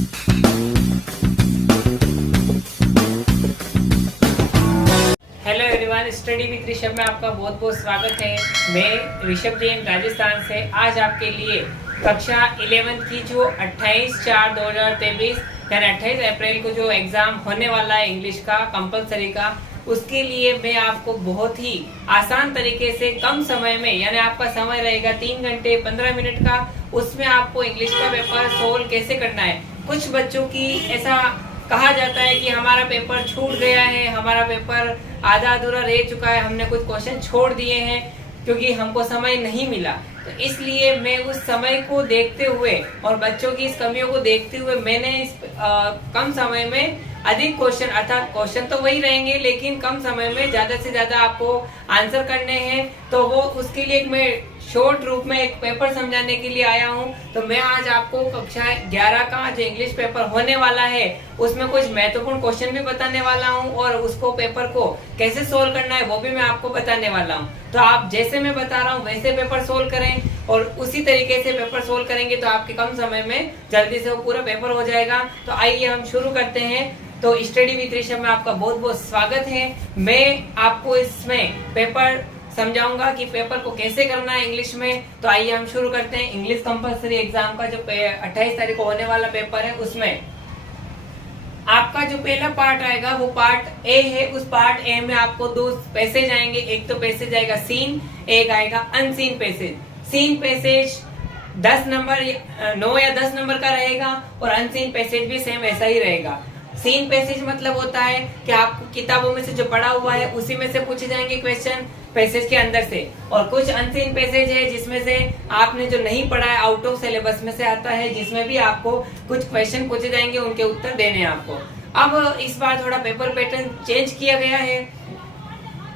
Hello everyone, study with Rishabh में आपका बहुत बहुत स्वागत है। मैं ऋषभ जैन राजस्थान से आज आपके लिए कक्षा 11 की जो 28/4/2023 यानी 28 अप्रैल को जो एग्जाम होने वाला है इंग्लिश का कंपलसरी का, उसके लिए मैं आपको बहुत ही आसान तरीके से कम समय में, यानी आपका समय रहेगा 3 घंटे 15 मिनट का, उसमें आपको इंग्लिश का पेपर सोल्व कैसे करना है। कुछ बच्चों की ऐसा कहा जाता है कि हमारा पेपर छूट गया है, हमारा पेपर आधा अधूरा रह चुका है, हमने कुछ क्वेश्चन छोड़ दिए हैं क्योंकि हमको समय नहीं मिला। तो इसलिए मैं उस समय को देखते हुए और बच्चों की इस कमियों को देखते हुए मैंने इस कम समय में अधिक क्वेश्चन, अर्थात क्वेश्चन तो वही रहेंगे लेकिन कम समय में ज्यादा से ज्यादा आपको आंसर करने हैं। तो वो उसके लिए मैं शॉर्ट रूप में एक पेपर समझाने के लिए आया हूं। तो मैं आज आपको कक्षा 11 का जो इंग्लिश पेपर होने वाला है उसमें कुछ महत्वपूर्ण क्वेश्चन भी बताने वाला हूं और उसको पेपर को कैसे सोल्व करना है वो भी मैं आपको बताने वाला हूं। तो आप जैसे मैं बता रहा हूं वैसे पेपर सोल्व करें और उसी तरीके से पेपर सोल्व करेंगे तो आपके कम समय में जल्दी से वो पूरा पेपर हो जाएगा। तो आइए हम शुरू करते हैं। तो स्टडी विद ऋषभ में आपका बहुत बहुत स्वागत है। मैं आपको इसमें पेपर समझाऊंगा कि पेपर को कैसे करना है इंग्लिश में। तो आइए हम शुरू करते हैं। इंग्लिश कंपलसरी एग्जाम का जो 28 तारीख को होने वाला पेपर है उसमें आपका जो पहला पार्ट आएगा वो पार्ट ए है। उस पार्ट ए में आपको 2 पैसेज आएंगे। एक तो पैसेज आएगा सीन, एक आएगा unseen passage. Seen passage 10 number 9 या 10 नंबर का रहेगा और अनसीन पैसेज भी सेम ऐसा ही रहेगा। सीन पैसेज मतलब होता है कि आपको किताबों में से जो पढ़ा हुआ है उसी में से पूछे जाएंगे क्वेश्चन पैसेज के अंदर से, और कुछ अनसीन पैसेज है जिसमें से आपने जो नहीं पढ़ा है आउट ऑफ सिलेबस में से आता है, जिसमें भी आपको कुछ क्वेश्चन पूछे जाएंगे, उनके उत्तर देने हैं आपको। अब इस बार थोड़ा पेपर पैटर्न चेंज किया गया है।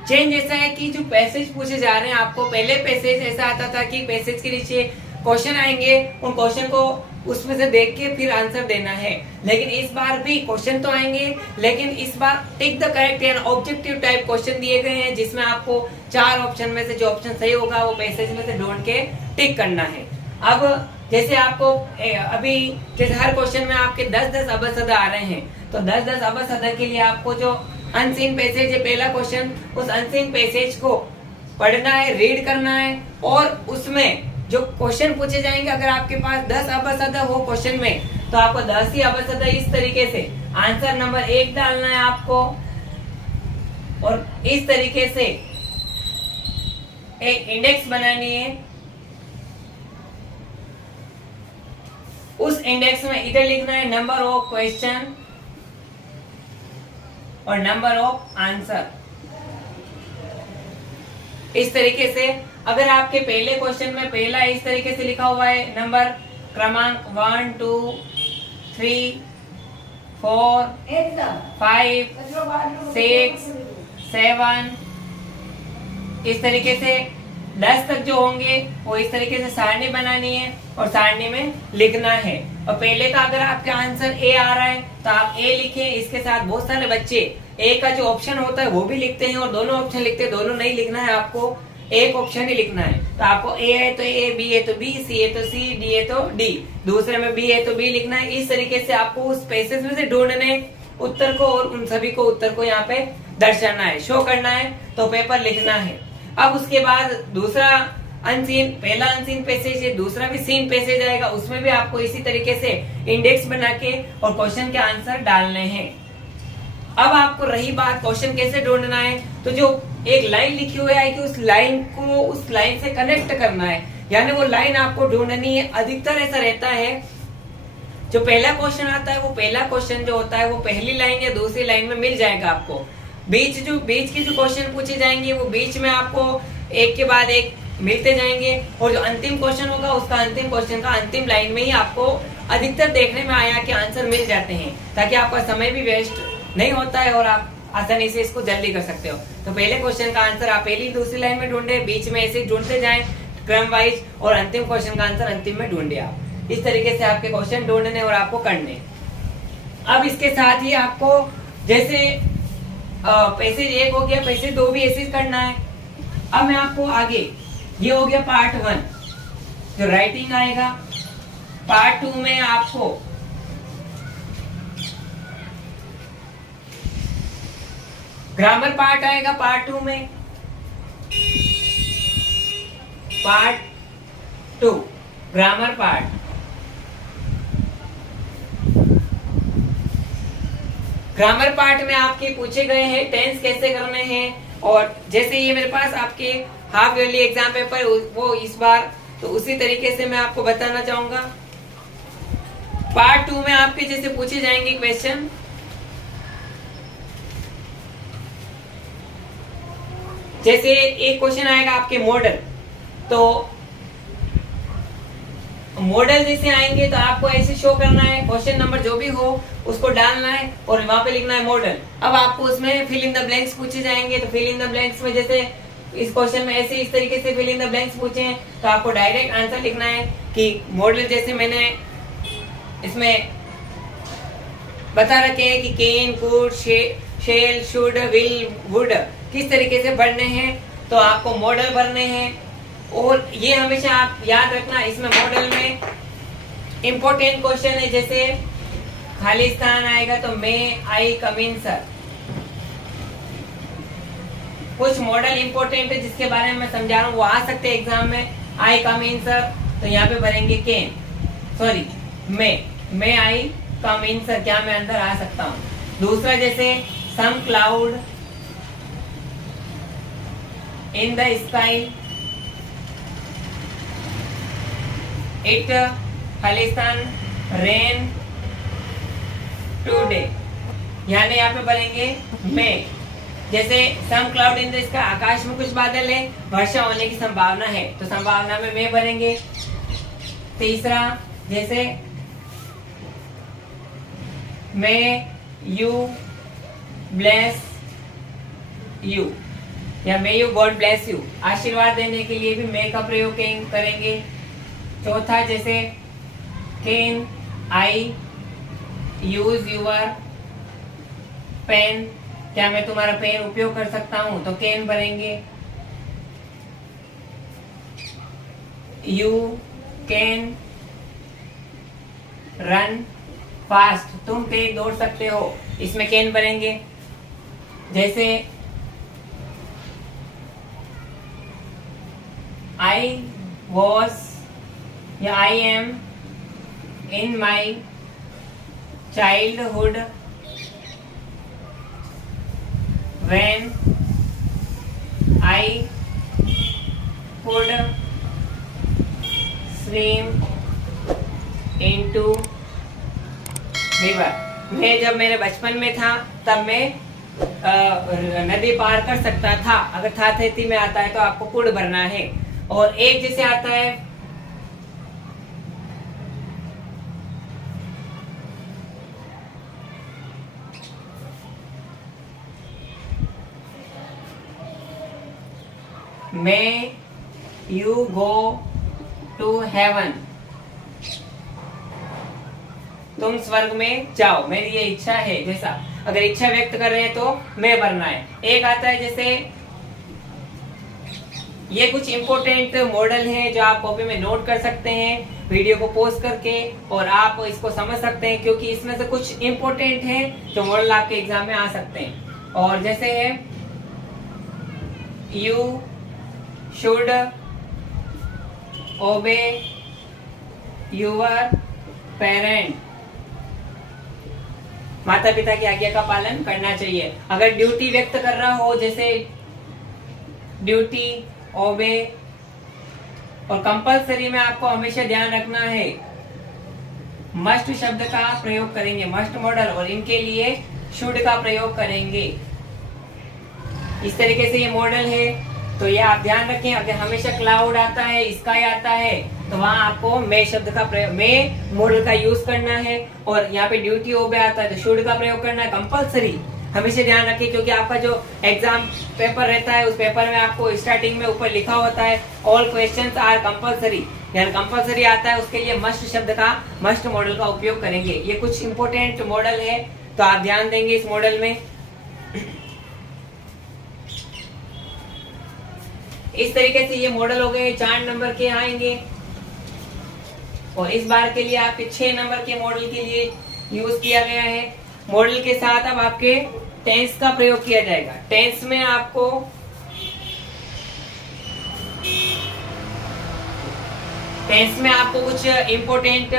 चेंज ऐसा है कि जो पैसेज पूछे जा रहे हैं आपको, पहले पैसेज ऐसा आता था कि पैसेज के नीचे क्वेश्चन आएंगे, उन क्वेश्चन को उसमें से देख के फिर आंसर देना है। लेकिन इस बार भी क्वेश्चन तो आएंगे लेकिन इस बार टिक द करेक्ट यानी ऑब्जेक्टिव टाइप क्वेश्चन दिए गए हैं, जिसमें आपको 4 ऑप्शन में से जो ऑप्शन सही होगा वो पैसेज में से ढूंढ के टिक करना है। अब जैसे आपको अभी जैसे हर क्वेश्चन में आपके 10-10 अबसद आ रहे हैं, तो 10-10 अबसद के लिए आपको जो अनसीन पैसेज है पहला क्वेश्चन, उस अनसीन पैसेज को पढ़ना है, रीड करना है और उसमें जो क्वेश्चन पूछे जाएंगे, अगर आपके पास 10 अबसद हो क्वेश्चन में तो आपको 10 ही अबसद इस तरीके से आंसर नंबर 1 डालना है आपको और इस तरीके से एक इंडेक्स बनानी है। उस इंडेक्स में इधर लिखना है नंबर ऑफ क्वेश्चन और नंबर ऑफ आंसर। इस तरीके से अगर आपके पहले क्वेश्चन में पहला इस तरीके से लिखा हुआ है नंबर क्रमांक 1 2 3 4 5 6 7 इस तरीके से 10 तक जो होंगे वो इस तरीके से सारणी बनानी है और सारणी में लिखना है। और पहले का अगर आपका आंसर ए आ रहा है तो आप ए लिखें। इसके साथ बहुत सारे बच्चे ए का जो ऑप्शन होता है वो भी लिखते हैं और दोनों ऑप्शन लिखते हैं। दोनों नहीं लिखना है, आपको एक ऑप्शन ही लिखना है। तो आपको ए है तो ए, बी है तो बी, सी है तो सी, डी है तो डी, दूसरे में बी है तो बी लिखना है। इस तरीके से आपको उस पैसेज में से ढूंढने उत्तर को और उन सभी को उत्तर को यहाँ पे दर्शाना है, शो करना है, तो पेपर लिखना है। अब उसके बाद दूसरा अनसीन, पहला अनसीन पैसेज है, दूसरा भी सीन पैसेज आएगा, उसमें भी आपको इसी तरीके से इंडेक्स बना के और क्वेश्चन के आंसर डालने हैं। अब आपको रही बात क्वेश्चन कैसे ढूंढना है, तो जो एक लाइन लिखी हुई है कि उस लाइन को उस लाइन से कनेक्ट करना है, यानी वो लाइन आपको ढूंढनी है। अधिकतर ऐसा रहता है जो पहला क्वेश्चन आता है वो पहला क्वेश्चन जो होता है वो पहली लाइन या दूसरी लाइन में मिल जाएगा आपको। बीच के जो क्वेश्चन पूछे जाएंगे वो बीच में आपको एक के बाद एक मिलते जाएंगे और जो अंतिम क्वेश्चन होगा उसका अंतिम क्वेश्चन का अंतिम लाइन में ही आपको अधिकतर देखने में आया कि आंसर मिल जाते हैं, ताकि आपका समय भी वेस्ट नहीं होता है और आप आसानी से इसको जल्दी कर सकते हो। तो पहले क्वेश्चन का आंसर आप पहली दूसरी लाइन में ढूंढे, बीच में ऐसे ढूंढते जाएं क्रम वाइज, और अंतिम क्वेश्चन का आंसर अंतिम में ढूंढे आप। इस तरीके से आपके क्वेश्चन ढूंढने और आपको करने। अब इसके साथ ही आपको जैसे पैसेज 1 हो गया, पैसेज 2 भी ऐसे करना है। अब मैं आपको आगे, ये हो गया पार्ट 1 जो राइटिंग आएगा। पार्ट 2 में आपको ग्रामर पार्ट आएगा पार्ट 2 में, part 2 grammar part. Grammar part में आपके पूछे गए हैं टेंस कैसे करने हैं, और जैसे ये मेरे पास आपके हाफ ईयरली एग्जाम पेपर वो इस बार, तो उसी तरीके से मैं आपको बताना चाहूंगा। पार्ट 2 में आपके जैसे पूछे जाएंगे क्वेश्चन, जैसे एक क्वेश्चन आएगा आपके मॉडल, तो मॉडल जैसे आएंगे तो आपको ऐसे शो करना है, क्वेश्चन नंबर जो भी हो उसको डालना है और वहां पे लिखना है मॉडल। अब आपको उसमें फिल इन द ब्लैंक्स पूछे जाएंगे, तो फिल इन द ब्लैंक्स में जैसे इस क्वेश्चन में ऐसे इस तरीके से फिल इन द ब्लैंक्स पूछे हैं, तो आपको डायरेक्ट आंसर लिखना है कि मॉडल जैसे मैंने इसमें बता रखे हैं कि can, could, shall, should, will, would किस तरीके से भरने हैं, तो आपको मॉडल भरने हैं। और ये हमेशा आप याद रखना, इसमें मॉडल में इंपॉर्टेंट क्वेश्चन है, जैसे खाली स्थान आएगा तो मे आई कम इन सर। कुछ मॉडल इंपॉर्टेंट है जिसके बारे में मैं समझा रहा हूँ, वो आ सकते हैं एग्जाम में। आई कम इन सर, तो यहाँ पे भरेंगे can, sorry may I come in sir, क्या मैं अंदर आ सकता हूँ। दूसरा जैसे some cloud in the sky, it खालिस्तान रेन टुडे, यानी यहाँ पे भरेंगे मे। जैसे some cloud in the sky, आकाश में कुछ बादल है, वर्षा होने की संभावना है, तो संभावना में मे भरेंगे। तीसरा जैसे मे यू ब्लेस यू, या may you God bless you, आशीर्वाद देने के लिए भी मे का प्रयोग करेंगे। चौथा जैसे can I use your pen, क्या मैं तुम्हारा पेन उपयोग कर सकता हूं, तो कैन भरेंगे। यू कैन रन फास्ट, तुम तेज दौड़ सकते हो, इसमें कैन भरेंगे। जैसे आई वॉज या I am in my childhood when I could swim into river, मैं जब मेरे बचपन में था तब मैं नदी पार कर सकता था। अगर था थी में आता है तो आपको कुड भरना है। और एक जैसे आता है May you go to heaven, तुम स्वर्ग में जाओ, मेरी ये इच्छा है। जैसा अगर इच्छा व्यक्त कर रहे हैं तो मैं भरना है। एक आता है जैसे, ये कुछ इंपॉर्टेंट मॉडल हैं जो आप कॉपी में नोट कर सकते हैं वीडियो को पॉज करके, और आप इसको समझ सकते हैं क्योंकि इसमें से कुछ इंपॉर्टेंट हैं जो मॉडल आपके एग्जाम में आ सकते हैं। और जैसे है you should obey your parent, माता पिता की आज्ञा का पालन करना चाहिए। अगर ड्यूटी व्यक्त कर रहा हो जैसे ड्यूटी, ओबे, और कंपलसरी में आपको हमेशा ध्यान रखना है मस्ट शब्द का प्रयोग करेंगे, मस्ट मॉडल, और इनके लिए शुड का प्रयोग करेंगे। इस तरीके से ये मॉडल है, तो ये आप ध्यान रखें। अगर हमेशा क्लाउड आता है, स्काई आता है, तो वहां आपको मे शब्द का प्रयोग, मे मॉडल का यूज करना है। और यहाँ पे ड्यूटी ओबे आता है तो शुड का प्रयोग करना है, कंपलसरी हमेशा ध्यान रखें। क्योंकि आपका जो एग्जाम पेपर रहता है उस पेपर में आपको स्टार्टिंग में ऊपर लिखा होता है ऑल क्वेश्चंस आर कंपलसरी, यानी कंपलसरी आता है, उसके लिए मस्ट शब्द का, मस्ट मॉडल का उपयोग करेंगे। ये कुछ इंपॉर्टेंट मॉडल है, तो आप ध्यान देंगे इस मॉडल में। इस तरीके से ये मॉडल हो गए, 4 नंबर के आएंगे। और इस बार के लिए आपके 6 नंबर के मॉडल के लिए यूज किया गया है। मॉडल के साथ अब आपके टेंस का प्रयोग किया जाएगा। टेंस में आपको कुछ इंपॉर्टेंट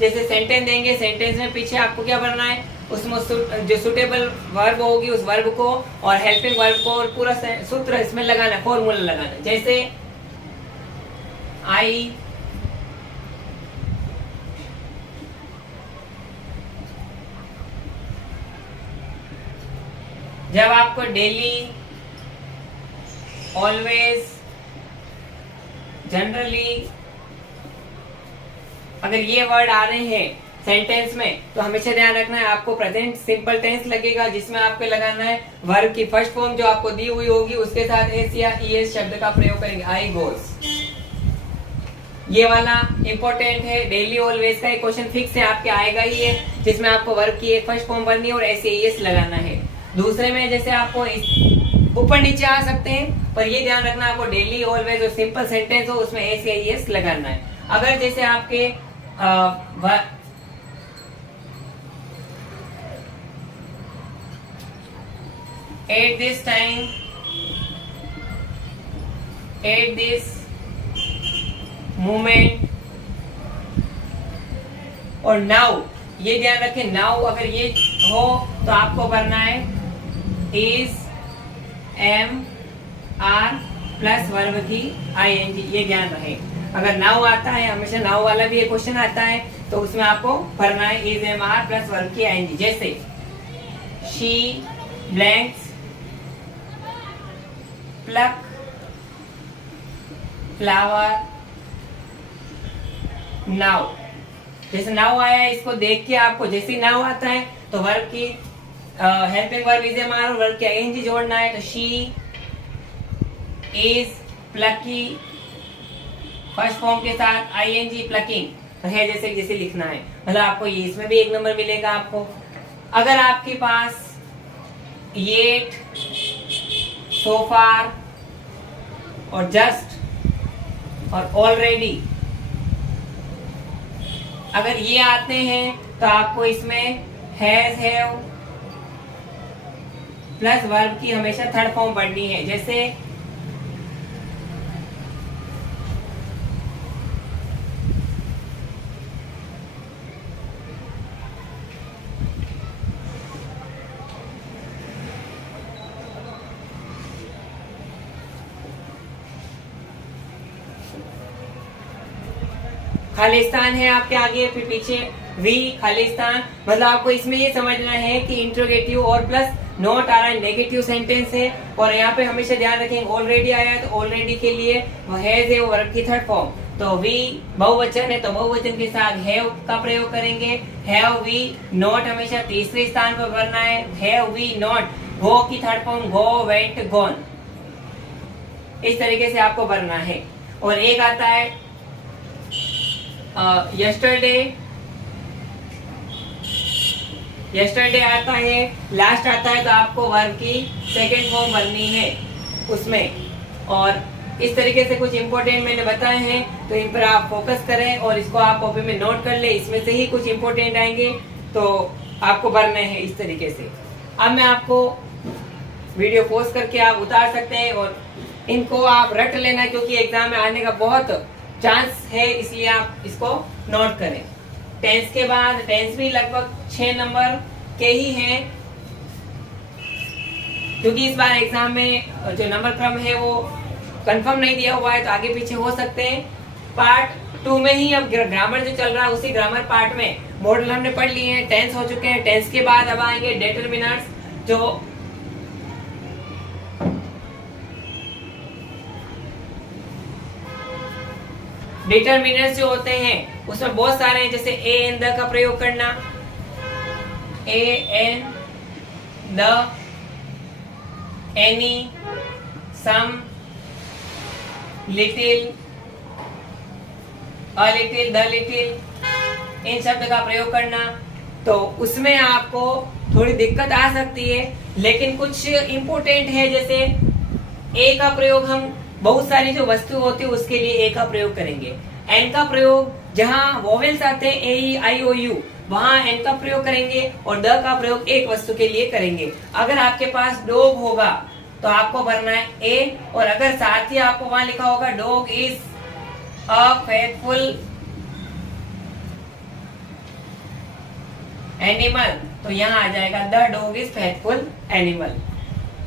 जैसे सेंटेंस देंगे, सेंटेंस में पीछे आपको क्या भरना है, उसमें जो सुटेबल वर्ब होगी उस वर्ब को और हेल्पिंग वर्ब को और पूरा सूत्र इसमें लगाना, फॉर्मूला लगाना। जैसे आई जब आपको डेली, ऑलवेज, जनरली अगर ये वर्ड आ रहे हैं सेंटेंस में तो हमेशा ध्यान रखना है आपको प्रेजेंट सिंपल टेंस लगेगा, जिसमें आपको लगाना है वर्ब की फर्स्ट फॉर्म जो आपको दी हुई होगी उसके साथ एस या ईएस शब्द का प्रयोग करेंगे। आई गोस, ये वाला इंपॉर्टेंट है। डेली ऑलवेज का एक क्वेश्चन फिक्स है आपके आएगा ही है, जिसमें आपको वर्ब की एक फर्स्ट फॉर्म भरनी है और एस या ईएस लगाना है। दूसरे में जैसे आपको ऊपर नीचे आ सकते हैं, पर ये ध्यान रखना आपको डेली ऑलवेज और सिंपल सेंटेंस हो उसमें एस या ईएस लगाना है। अगर जैसे आपके at this time, at this moment और नाउ, ये ध्यान रखें नाउ अगर ये हो तो आपको भरना है is, am, are plus verb की आईएनजी, ये ध्यान रहे। अगर नाउ आता है, हमेशा नाउ वाला भी एक क्वेश्चन आता है, तो उसमें आपको भरना है is, am, are plus verb की आईएनजी। जैसे she blanks pluck flower now. जैसे नाउ आया है, इसको देख के आपको जैसे नाउ आता है तो वर्ब की helping verb is, am, are और वर्ब की आईएनजी जोड़ना है। तो शी इज प्लकी फर्स्ट फॉर्म के साथ आईएनजी प्लकिंग, तो है जैसे जैसे लिखना है, मतलब आपको ये इसमें भी 1 नंबर मिलेगा आपको। अगर आपके पास येट, so far और just और already अगर ये आते हैं तो आपको इसमें has, have प्लस वर्ब की हमेशा थर्ड फॉर्म पढ़नी है। जैसे खालिस्तान है आपके आगे, फिर पीछे वी खालिस्तान, मतलब आपको इसमें ये समझना है कि इंट्रोगेटिव और प्लस नॉट आ रहा है, नेगेटिव सेंटेंस है। और यहाँ पे हमेशा ध्यान रखेंगे ऑलरेडी आया है तो ऑलरेडी के लिए वो हैज है, वो वर्ब की थर्ड फॉर्म। तो वी बहुवचन है तो बहुवचन के साथ हैव का प्रयोग करेंगे। हैव वी नॉट हमेशा तीसरे स्थान पर भरना है। हैव वी नॉट गो की थर्ड फॉर्म गो, वेंट, गॉन, इस तरीके से आपको भरना है। और एक आता है यस्टरडे, यस्टरडे आता है, लास्ट आता है तो आपको वर्ब की सेकेंड फॉर्म भरनी है उसमें। और इस तरीके से कुछ इंपॉर्टेंट मैंने बताए हैं, तो इन पर आप फोकस करें और इसको आप कॉपी में नोट कर ले। इसमें से ही कुछ इंपॉर्टेंट आएंगे तो आपको भरने हैं इस तरीके से। अब मैं आपको वीडियो पॉज करके आप उतार सकते हैं और इनको आप रट लेना, क्योंकि एग्जाम में आने का बहुत चांस है, इसलिए आप इसको नोट करें। टेंस के बाद टेंस भी लगभग 6 नंबर के ही हैं, क्योंकि इस बार एग्जाम में जो नंबर क्रम है वो कंफर्म नहीं दिया हुआ है, तो आगे पीछे हो सकते हैं। पार्ट 2 में ही अब ग्रामर जो चल रहा है, उसी ग्रामर पार्ट में मॉडल हमने पढ़ लिए हैं, टेंस हो चुके हैं। टेंस के बाद अब आएंगे डिटरमिनर्स, जो डिटरमिनर्स जो होते हैं उसमें बहुत सारे हैं, जैसे ए एन द का प्रयोग करना, a an the, any, some, little, a little, the little, इन शब्द का प्रयोग करना। तो उसमें आपको थोड़ी दिक्कत आ सकती है, लेकिन कुछ इंपॉर्टेंट है, जैसे ए का प्रयोग हम बहुत सारी जो वस्तु होती है उसके लिए ए का प्रयोग करेंगे। एन का प्रयोग जहां वोवेल्स आते हैं ए, ई, आई, ओ, यू, वहां एन का प्रयोग करेंगे और द का प्रयोग एक वस्तु के लिए करेंगे। अगर आपके पास डॉग होगा तो आपको भरना है ए, और अगर साथ ही आपको वहां लिखा होगा dog is a faithful animal, तो यहाँ आ जाएगा the dog is faithful animal.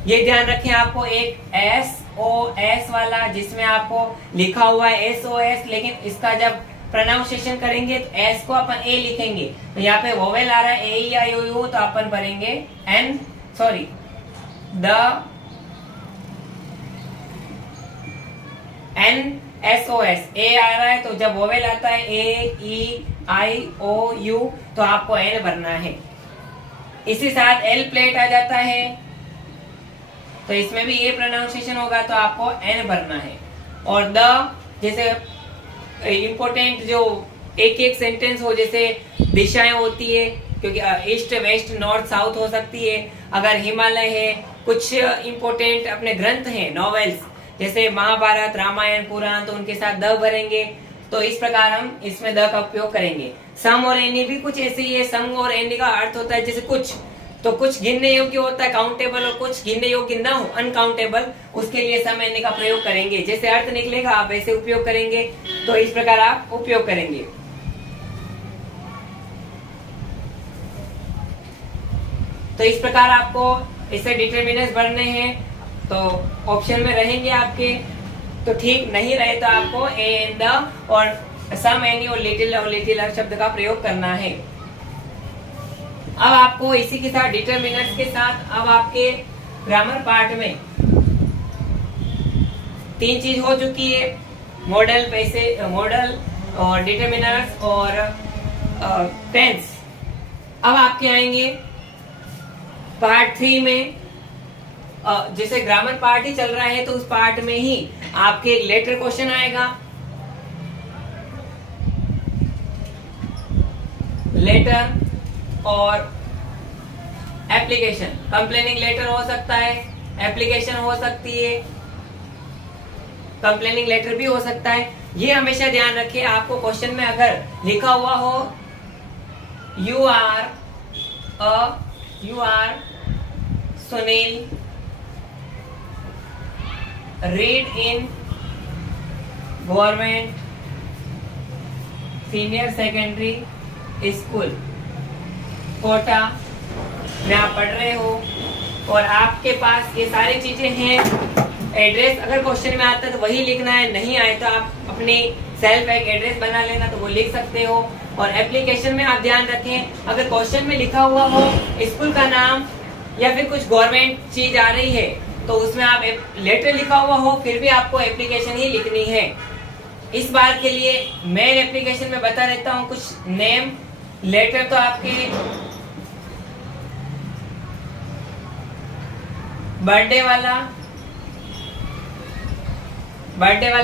ये ध्यान रखें, आपको एक SOS वाला जिसमें आपको लिखा हुआ है SOS, लेकिन इसका जब प्रोनाउंसिएशन करेंगे तो S को अपन A लिखेंगे, तो यहाँ पे वोवेल आ रहा है AEIOU, तो अपन भरेंगे द NSOS। A आ रहा है तो जब वोवेल आता है AEIOU तो आपको N भरना है। इसी साथ L प्लेट आ जाता है तो इसमें भी ये प्रोनाउंसिएशन होगा तो आपको N भरना है। और द जैसे इम्पोर्टेंट जो एक एक सेंटेंस हो, जैसे दिशाएं होती है, क्योंकि ईस्ट वेस्ट नॉर्थ साउथ हो सकती है। अगर हिमालय है, कुछ इम्पोर्टेंट अपने ग्रंथ हैं नॉवेल्स जैसे महाभारत रामायण पुराण, तो उनके साथ द भरेंगे। तो इस प्रकार हम इसमें द का उपयोग करेंगे। सम और एनी भी कुछ ऐसे ही है। सम और एनी का अर्थ होता है जैसे कुछ, तो कुछ गिनने योग्य होता है काउंटेबल, और कुछ गिनने योग्य ना हो अनकाउंटेबल, उसके लिए सम एनी का प्रयोग करेंगे। जैसे अर्थ निकलेगा आप ऐसे उपयोग करेंगे, तो इस प्रकार आप उपयोग करेंगे। तो इस प्रकार आपको इसे डिटरमिनेंट्स भरने हैं, तो ऑप्शन में रहेंगे आपके, तो ठीक नहीं रहे तो आपको ए एंड द और सम एनी और लिटिल शब्द का प्रयोग करना है। अब आपको इसी के साथ डिटरमिनेंट्स के साथ अब आपके ग्रामर पार्ट में 3 चीज हो चुकी है, मॉडल और डिटरमिनर्स और टेंस। अब आपके आएंगे पार्ट 3 में। जैसे ग्रामर पार्ट ही चल रहा है तो उस पार्ट में ही आपके एक लेटर क्वेश्चन आएगा। लेटर और एप्लीकेशन, कंप्लेनिंग लेटर हो सकता है, एप्लीकेशन हो सकती है, कंप्लेनिंग लेटर भी हो सकता है। ये हमेशा ध्यान रखिए, आपको क्वेश्चन में अगर लिखा हुआ हो you are Sunil read in government senior secondary school Kota में आप पढ़ रहे हो और आपके पास ये सारी चीजें हैं। एड्रेस अगर क्वेश्चन में आता है तो वही लिखना है, नहीं आए तो आप अपनी सेल्फ एक एड्रेस बना लेना, तो वो लिख सकते हो। और एप्लीकेशन में आप ध्यान रखें, अगर क्वेश्चन में लिखा हुआ हो स्कूल का नाम या फिर कुछ गवर्नमेंट चीज आ रही है तो उसमें आप लेटर लिखा हुआ हो फिर भी आपको एप्लीकेशन ही लिखनी है। इस बार के लिए मैं एप्लीकेशन में बता देता हूँ कुछ नेम। लेटर तो आपके बर्थडे वाला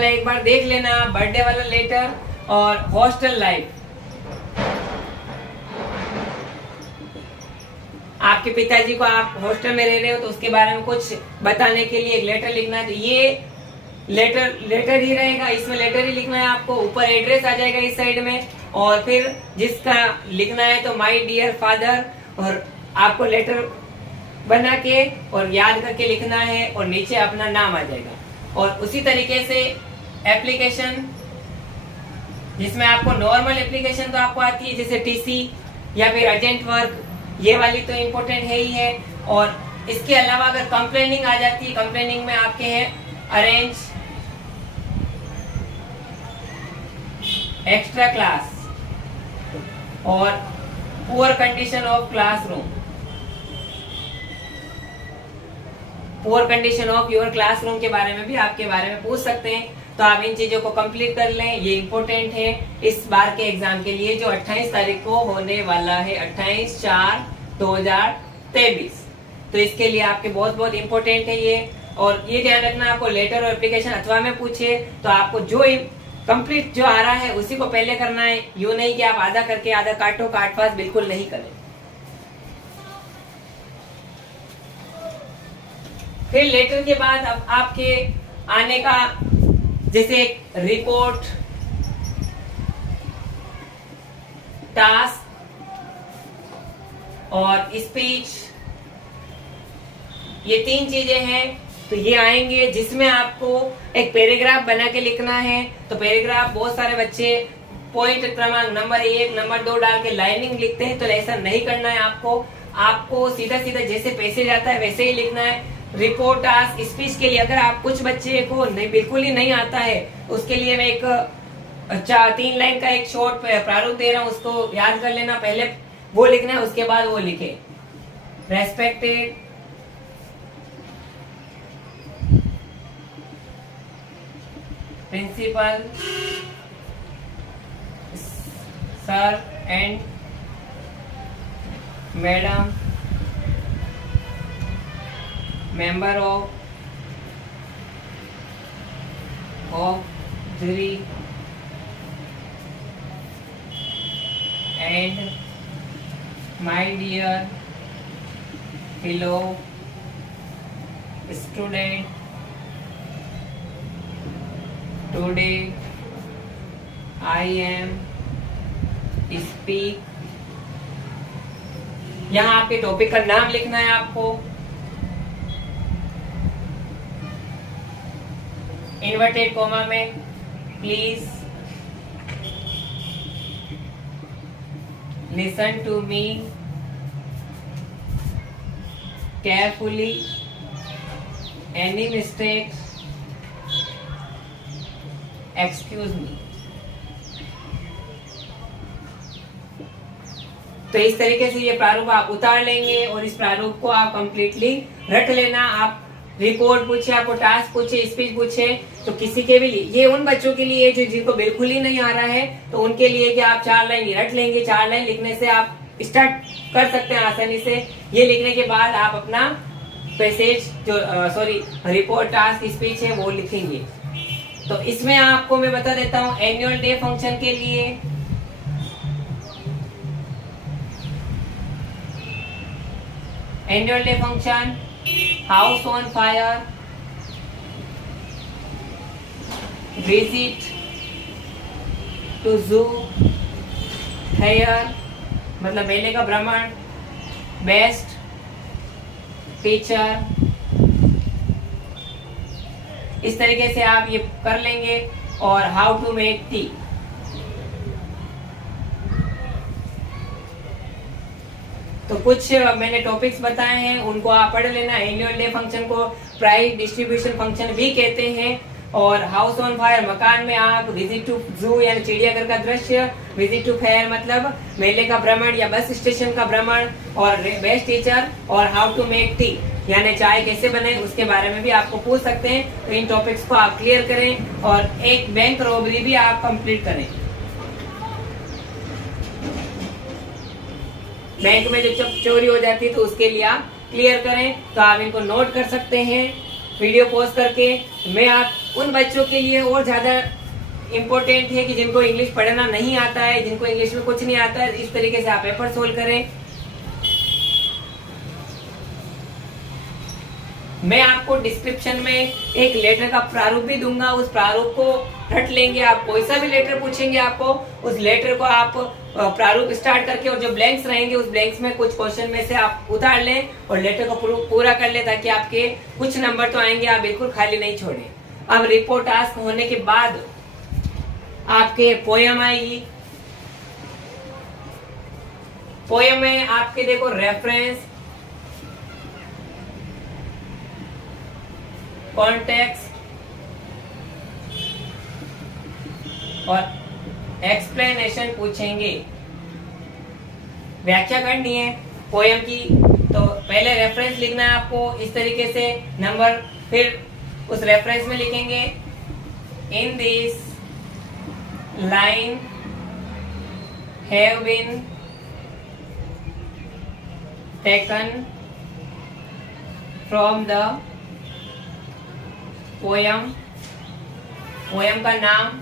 एक बार देख लेना, बर्थडे वाला लेटर। और हॉस्टल लाइफ, आपके पिताजी को आप हॉस्टल में रह रहे हो तो उसके बारे में कुछ बताने के लिए एक लेटर लिखना है, तो ये लेटर ही रहेगा, इसमें लेटर ही लिखना है आपको। ऊपर एड्रेस आ जाएगा इस साइड में, और फिर जिसका लिखना है तो माय डियर फादर, और आपको लेटर बना के और याद करके लिखना है और नीचे अपना नाम आ जाएगा। और उसी तरीके से एप्लीकेशन, जिसमें आपको नॉर्मल एप्लीकेशन तो आपको आती है जैसे टीसी या फिर अर्जेंट वर्क, ये वाली तो इम्पोर्टेंट है ही है। और इसके अलावा अगर कंप्लेनिंग आ जाती है, कंप्लेनिंग में आपके हैं अरेंज एक्स्ट्रा क्लास और poor condition of classroom, poor condition of your classroom के बारे में भी आपके बारे में पूछ सकते हैं। तो आप इन चीजों को कंप्लीट कर लें, ये इम्पोर्टेंट है इस बार के एग्जाम के लिए जो 28 तारीख को होने वाला है, 28/4/2023। तो इसके लिए आपके बहुत बहुत इम्पोर्टेंट है ये। और ये ध्यान रखना, आपको लेटर और एप्लीकेशन अथवा में पूछे तो आपको जो कंप्लीट जो आ रहा है उसी को पहले करना है, यूं नहीं कि आप आधा करके आधा काटो, काट पास बिल्कुल नहीं करें। फिर लेटर के बाद अब आपके आने का जैसे रिपोर्ट, टास्क, और स्पीच, ये 3 चीजें हैं। तो ये आएंगे जिसमें आपको एक पैराग्राफ बना के लिखना है। तो पैराग्राफ बहुत सारे बच्चे पॉइंट क्रमांक नंबर 1 नंबर 2 डाल के लाइनिंग लिखते हैं, तो ऐसा नहीं करना है आपको सीधा सीधा जैसे पैसेज आता है वैसे ही लिखना है। रिपोर्ट टास्क स्पीच के लिए अगर आप कुछ बच्चे को नहीं बिल्कुल ही नहीं आता है, उसके लिए मैं एक 3 लाइन का एक शॉर्ट प्रारूप दे रहा हूँ, उसको याद कर लेना। पहले वो लिखना है, उसके बाद वो लिखे। Respected principal sir and madam, member of jury and my dear fellow student, today I am speak। यहाँ आपके टॉपिक का नाम लिखना है आपको। इन्वर्टेड कॉमा में please listen to me carefully, any mistake excuse me. तो इस तरीके से ये प्रारूप आप उतार लेंगे और इस प्रारूप को आप कंप्लीटली रट लेना। आप रिपोर्ट पूछे, आपको टास्क पूछे, स्पीच पूछे, तो किसी के भी लिए, ये उन बच्चों के लिए जो जिनको बिल्कुल ही नहीं आ रहा है, तो उनके लिए कि आप 4 लाइन रट लेंगे। 4 लाइन लिखने से आप स्टार्ट कर सकते हैं आसानी से। ये लिखने के बाद आप अपना पैसेज जो रिपोर्ट टास्क स्पीच है वो लिखेंगे। तो इसमें आपको मैं बता देता हूँ एनुअल डे फंक्शन के लिए annual day function, house on fire, visit to zoo, fair मतलब मेले का भ्रमण, बेस्ट टीचर, इस तरीके से आप ये कर लेंगे। और हाउ टू मेक टी, तो कुछ मैंने टॉपिक्स बताए हैं, उनको आप पढ़ लेना। एनुअल डे फंक्शन को प्राइज डिस्ट्रीब्यूशन फंक्शन भी कहते हैं। और हाउस ऑन फायर मकान में आग, विजिट टू जू यानी चिड़ियाघर का दृश्य, विजिट टू फेयर मतलब मेले का भ्रमण या बस स्टेशन का भ्रमण, और बेस्ट टीचर और हाउ टू मेक टी यानी चाय कैसे बने उसके बारे में भी आपको पूछ सकते हैं। तो इन टॉपिक्स को आप क्लियर करें और एक बैंक रॉबरी भी आप कंप्लीट करें। बैंक में जो चोरी हो जाती है तो उसके लिए आप क्लियर करें। तो आप इनको नोट कर सकते हैं वीडियो पोस्ट करके। मैं आप उन बच्चों के लिए और ज्यादा इम्पोर्टेंट है कि जिनको इंग्लिश पढ़ना नहीं आता है, जिनको इंग्लिश में कुछ नहीं आता है, इस तरीके से आप पेपर सोल्व करें। मैं आपको डिस्क्रिप्शन में एक लेटर का प्रारूप भी दूंगा, उस प्रारूप को रट लेंगे आप। कोई सा भी लेटर पूछेंगे आपको, उस लेटर को आप प्रारूप स्टार्ट करके और जो ब्लैंक्स रहेंगे उस ब्लैंक्स में कुछ क्वेश्चन में से आप उतार लें और लेटर को पूरा कर लें, ताकि आपके कुछ नंबर तो आएंगे, आप बिल्कुल खाली नहीं छोड़ें। अब रिपोर्ट टास्क होने के बाद आपके पोयम आएगी। पोयम में आपके देखो रेफरेंस, कॉन्टेक्स्ट और एक्सप्लेनेशन पूछेंगे। व्याख्या करनी है पोयम की, तो पहले रेफरेंस लिखना है आपको इस तरीके से नंबर, फिर उस रेफरेंस में लिखेंगे in this line have been taken from the poem. Poem का नाम,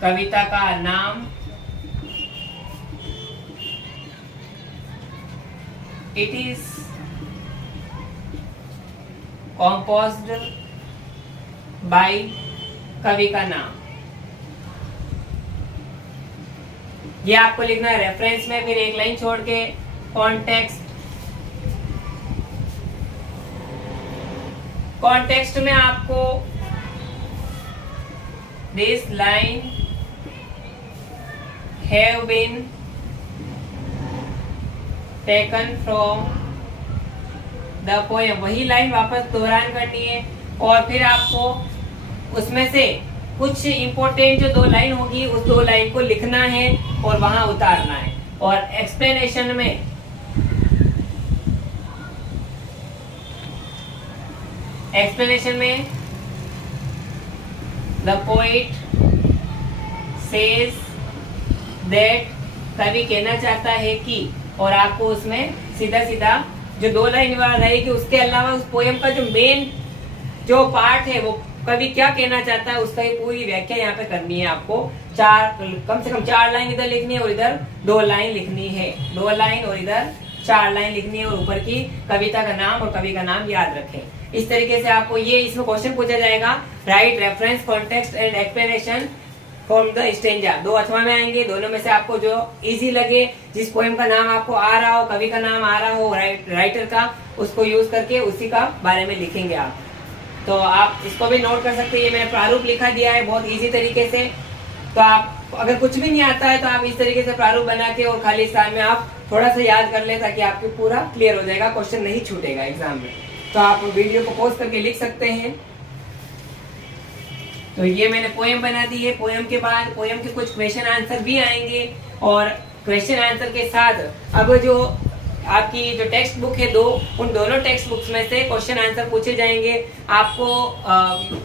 कविता का नाम, इट इज composed by कवि का नाम। ये आपको लिखना है रेफरेंस में, फिर एक लाइन छोड़ के कॉन्टेक्स्ट। कॉन्टेक्स्ट में आपको this line have been taken from the poem, वही लाइन वापस दोहरान करनी है। और फिर आपको उसमें से कुछ इंपॉर्टेंट जो 2 लाइन होगी उस 2 लाइन को लिखना है और वहां उतारना है। और एक्सप्लेनेशन में द पोएट सेज दैट, कवि कहना चाहता है कि, और आपको उसमें सीधा सीधा जो 2 लाइन रहेगी उसके अलावा उस पोएम का जो मेन जो पार्ट है वो कवि क्या कहना चाहता है उसका ये पूरी व्याख्या यहाँ पे करनी है आपको। कम से कम 4 लाइन इधर लिखनी है और इधर 2 लाइन लिखनी है, 2 लाइन और इधर 4 लाइन लिखनी है, और ऊपर की कविता का नाम और कवि का नाम याद रखें। इस तरीके से आपको ये इसमें क्वेश्चन पूछा जाएगा, right reference context and explanation from the stanza. 2 अथवा में आएंगे, दोनों में से आपको जो इजी लगे, जिस पोएम का नाम आपको आ रहा हो, कवि का नाम आ रहा हो, राइटर का, उसको यूज करके उसी का बारे में लिखेंगे आप। तो आप इसको भी नोट कर सकते हैं, ये मैंने प्रारूप लिखा दिया है बहुत इजी तरीके से। तो आप अगर कुछ भी नहीं आता है तो आप इस तरीके से प्रारूप बना के और खाली स्थान में आप थोड़ा सा याद कर ले, ताकि आपके पूरा क्लियर हो जाएगा, क्वेश्चन नहीं छूटेगा एग्जाम में। तो आप वीडियो को पॉज करके लिख सकते हैं। तो ये मैंने पोएम बना दी है। पोएम के बाद पोएम के कुछ क्वेश्चन आंसर भी आएंगे, और क्वेश्चन आंसर के साथ अब जो आपकी जो टेक्स्ट बुक है उन दोनों टेक्स्ट बुक्स में से क्वेश्चन आंसर पूछे जाएंगे। आपको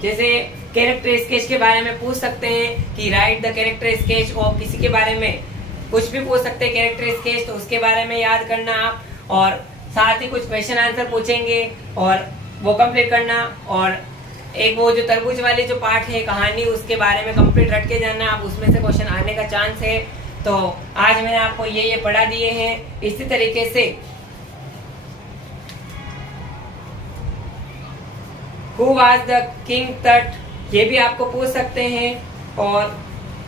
जैसे कैरेक्टर स्केच के बारे में पूछ सकते हैं कि राइट द कैरेक्टर स्केच, और किसी के बारे में कुछ भी पूछ सकते हैं कैरेक्टर स्केच, तो उसके बारे में याद करना आप, और साथ ही कुछ क्वेश्चन आंसर पूछेंगे और वो कंप्लीट करना। और एक वो जो तरबूज वाली जो पार्ट है कहानी, उसके बारे में कंप्लीट रट के जाना आप, उसमें से क्वेश्चन आने का चांस है। तो आज मैंने आपको ये पढ़ा दिए हैं। इसी तरीके से हु वाज द किंग तट, ये भी आपको पूछ सकते हैं। और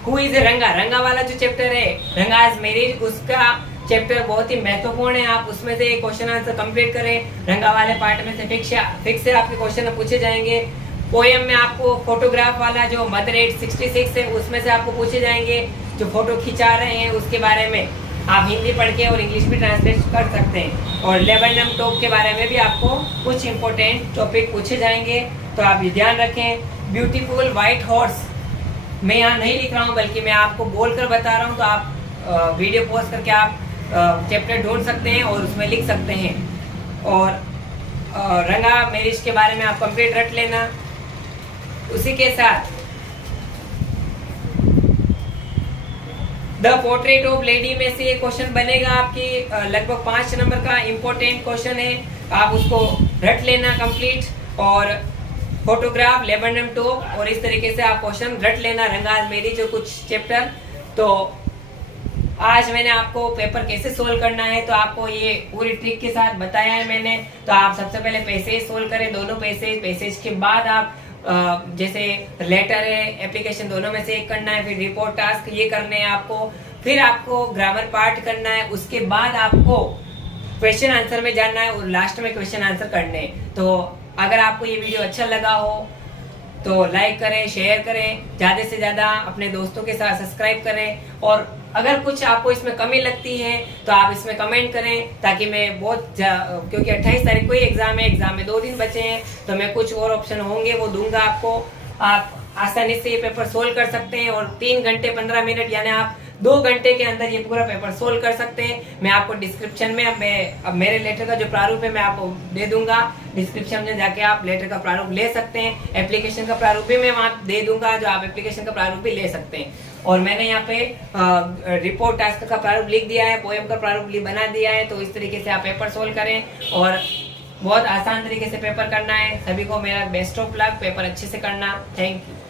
हु इज रंगा, रंगा वाला जो चैप्टर है, रंगाज मैरिज, उसका चैप्टर बहुत ही महत्वपूर्ण है। आप उसमें से क्वेश्चन आंसर कंप्लीट करें। रंगा वाले पार्ट में से फिक्स से आपके क्वेश्चन पूछे जाएंगे। पोएम में आपको फोटोग्राफ वाला जो मदर 866 है उसमें से आपको पूछे जाएंगे, जो फोटो खिंचा रहे हैं उसके बारे में आप हिंदी पढ़ के और इंग्लिश भी ट्रांसलेट कर सकते हैं। और लेबनम टॉप के बारे में भी आपको कुछ इंपॉर्टेंट टॉपिक पूछे जाएंगे, तो आप ये ध्यान रखें। ब्यूटीफुल व्हाइट हॉर्स मैं यहाँ नहीं लिख रहा हूँ, बल्कि मैं आपको बोल कर बता रहा हूँ, तो आप वीडियो पॉज करके आप चैप्टर ढूंढ सकते हैं और उसमें लिख सकते हैं। और रंगा मैरिज के बारे में आप कंप्लीट रट लेना। उसी के साथ द पोर्ट्रेट ऑफ लेडी में से ये क्वेश्चन बनेगा आपकी, लगभग 5 नंबर का इम्पोर्टेंट क्वेश्चन है, आप उसको रट लेना कंप्लीट। और फोटोग्राफ, लेबनम टॉप, और इस तरीके से आप क्वेश्चन रट लेना, रंगाज मैरिज जो कुछ चैप्टर। तो आज मैंने आपको पेपर कैसे सोल्व करना है, तो आपको ये पूरी ट्रिक के साथ बताया है मैंने। तो आप सबसे पहले पैसेज सोल्व करें, दोनों पैसेज के बाद आप जैसे लेटर है, एप्लीकेशन, दोनों में से एक करना है। फिर रिपोर्ट टास्क ये करने हैं आपको, फिर आपको ग्रामर पार्ट करना है, उसके बाद आपको क्वेश्चन आंसर में जाना है और लास्ट में क्वेश्चन आंसर करने हैं। तो अगर आपको ये वीडियो अच्छा लगा हो तो लाइक करें, शेयर करें, ज्यादा से ज्यादा अपने दोस्तों के साथ सब्सक्राइब करें। और अगर कुछ आपको इसमें कमी लगती है तो आप इसमें कमेंट करें, ताकि मैं क्योंकि 28 तारीख को ही एग्जाम है, एग्जाम में 2 दिन बचे हैं, तो मैं कुछ और ऑप्शन होंगे वो दूंगा आपको। आप आसानी से ये पेपर सोल्व कर सकते हैं, और 3 घंटे 15 मिनट यानी आप 2 घंटे के अंदर ये पूरा पेपर सोल्व कर सकते हैं। मैं आपको डिस्क्रिप्शन में अब मेरे लेटर का जो प्रारूप है मैं आपको दे दूंगा, डिस्क्रिप्शन में जाके आप लेटर का प्रारूप ले सकते हैं। एप्लीकेशन का प्रारूप भी मैं वहां दे दूंगा, जो आप एप्लीकेशन का प्रारूप भी ले सकते हैं। और मैंने यहाँ पे रिपोर्ट टास्क का प्रारूप लिख दिया है, पोएम का प्रारूप बना दिया है। तो इस तरीके से आप पेपर सोल्व करें, और बहुत आसान तरीके से पेपर करना है। सभी को मेरा बेस्ट ऑफ लक, पेपर अच्छे से करना। Thank you.